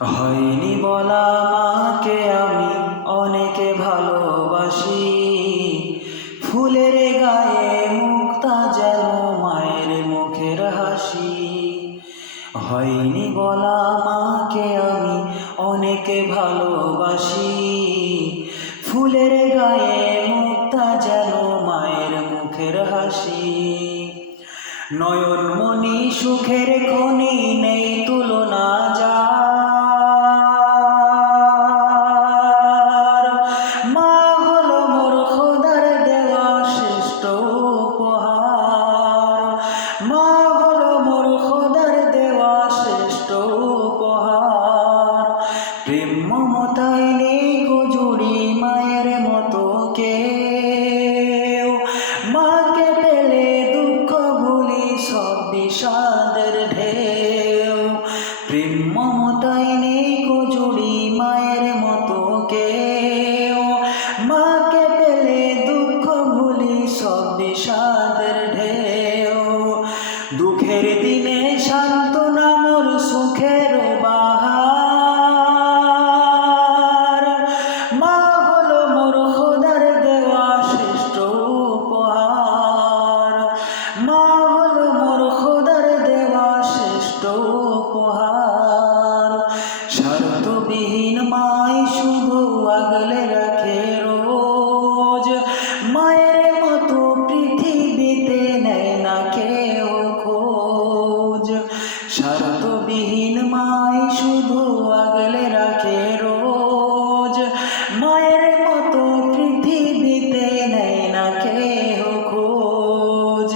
হয়নি বলা মাকে আমি অনেকে ভালোবাসি, ফুলের গায়ে মুক্তা যেন মায়ের মুখের হাসি। হয়নি বলা মাকে আমি অনেকে ভালোবাসি, ফুলের গায়ে মুক্তা যেন মায়ের মুখের হাসি। নয়নমণি সুখের খনি নেই তুলনা যার, মা হলো মোর খোদার দেওয়া শ্রেষ্ঠ উপহার, মা হলো মোর খোদার দেওয়া শ্রেষ্ঠ উপহার। প্রেম মমতায় নেই গজুরি মায়ের মতো কেউ, মাকে পেলে দুঃখ ভুলি সব বিষাদের ঢেউ। প্রেম মমতায় নেই গজুরি মায়ের মতো কেউ, মাকে পেলে দুঃখ ভুলি সব বিষাদের ঢেউ। দুঃখের দিনে সান্ত্বনা মোর সুখের বাহার, মা হলো মোর খোদার দেওয়া শ্রেষ্ঠ উপহার, মা হলো মোর খোদার দেওয়া শ্রেষ্ঠ উপহার। স্বার্থবিহীন মাই শুধু আগলে রাখে রোজ, মায়ের মতো পৃথিবীতে নেয় না কেউ খোঁজ। স্বার্থবিহীন মাই শুধু আগলে রাখে রোজ, মায়ের মতো পৃথিবীতে নেয় না কেউ খোঁজ।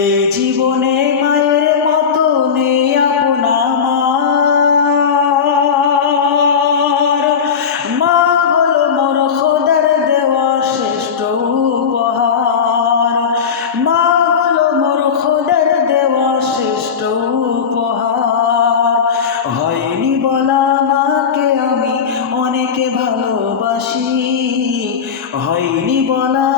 এই জীবনে মায়ের মতো নেই আপন আমার, মা হলো মোর খোদার দেওয়া শ্রেষ্ঠ উপহার, মা হলো মোর খোদার দেওয়া শ্রেষ্ঠ উপহার। হয়নি বলা মাকে আমি অনেকে ভালোবাসি, হয়নি বলা